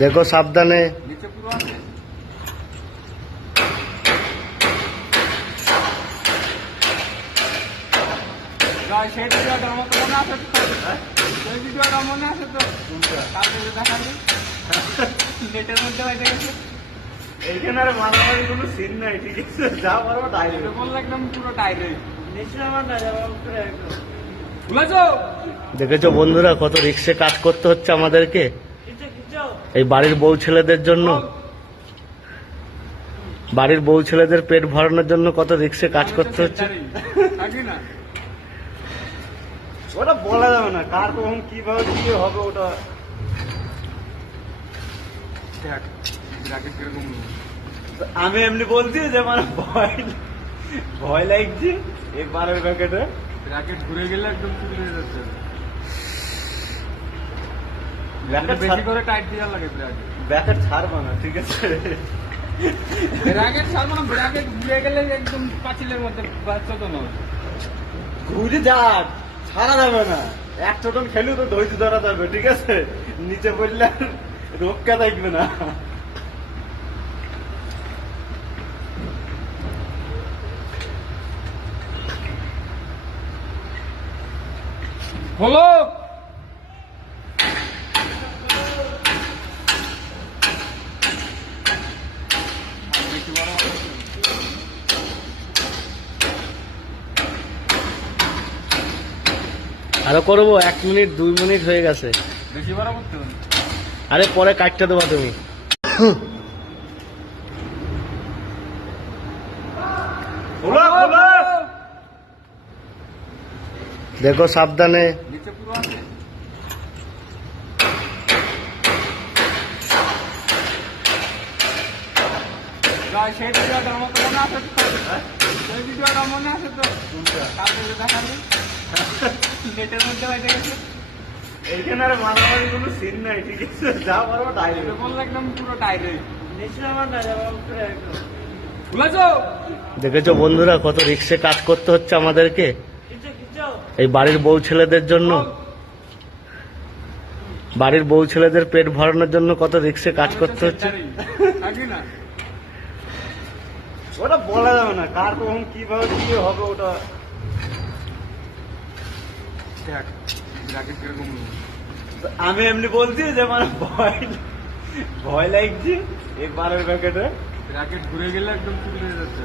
देखो सावधाने এইখানে আর মারামারি কোনো সিন নাই, ঠিক আছে? যা পারবো ডাইরেক্ট বললাম, একদম পুরো ডাইরেক্ট নিশ্চয় আমার না যাবো একদম। দেখেছো বন্ধুরা কত রিক্সে কাজ করতে হচ্ছে আমাদেরকে এই বাড়ির বউ ছেলেদের জন্য। বাড়ির বউ ছেলেদের পেট ভরানোর জন্য কত রিক্সে কাজ করতে হচ্ছে। ওটা বলা যাবে না, কার কখন কিভাবে কি হবে ওটা। আমি এমনি বলছি যে মানে ভয় লাগছে এই বারের প্যাকেটে র্যাকেট ঘুরে গেলে একদম চুরি হয়ে যাচ্ছে। বেশি করে টাইট দেওয়া লাগে ব্র্যাকেট ছাড়বো না, ঠিক আছে? ব্র্যাকেট ছাড়বো না, ব্র্যাকেট ঘুরে গেলে একদম পাঁচিলের মধ্যে বাচ্চা তো নয়, ঘুরে যাক, ছাড়া যাবে না। এক ছোটন খেলেও তো ধৈর্য ধরা যাবে, ঠিক আছে? নিচে পড়লে রক্ষা থাকবে না। হলো আরো করবো, 1 মিনিট 2 মিনিট হয়ে গেছে। বেশি বড় করতে হবে। আরে পরে কাটতে দেবা তুমি। দেখো সাবধানে। নিচে পুরো আছে। সেই ভিডিওটা আমার মনে আছে তো, সেই ভিডিওটা মনে আছে তো, কালকে দেখালি নেটের মধ্যে হয়ে গেছে। এইখানে আর মারামারি কোনো সিন নাই, ঠিক আছে? যা পারবো ডাইরেক্ট বললাম, একদম পুরো ডাইরেক্ট নিশ্চয় আমার না যাবো একদম। দেখেছো বন্ধুরা কত রিক্সে কাজ করতে হচ্ছে আমাদেরকে এই বাড়ির বউ ছেলেদের জন্য। বাড়ির বউ ছেলেদের পেট ভরানোর জন্য কত রিক্সে কাজ করতে হচ্ছে। ওটা বলা যাবে না, কার কখন কিভাবে কি হবে ওটা। আমি এমনি বলছি যে মানে ভয় লাগছে এই বারের প্যাকেটে র্যাকেট ঘুরে গেলে একদম চুরি হয়ে যাচ্ছে।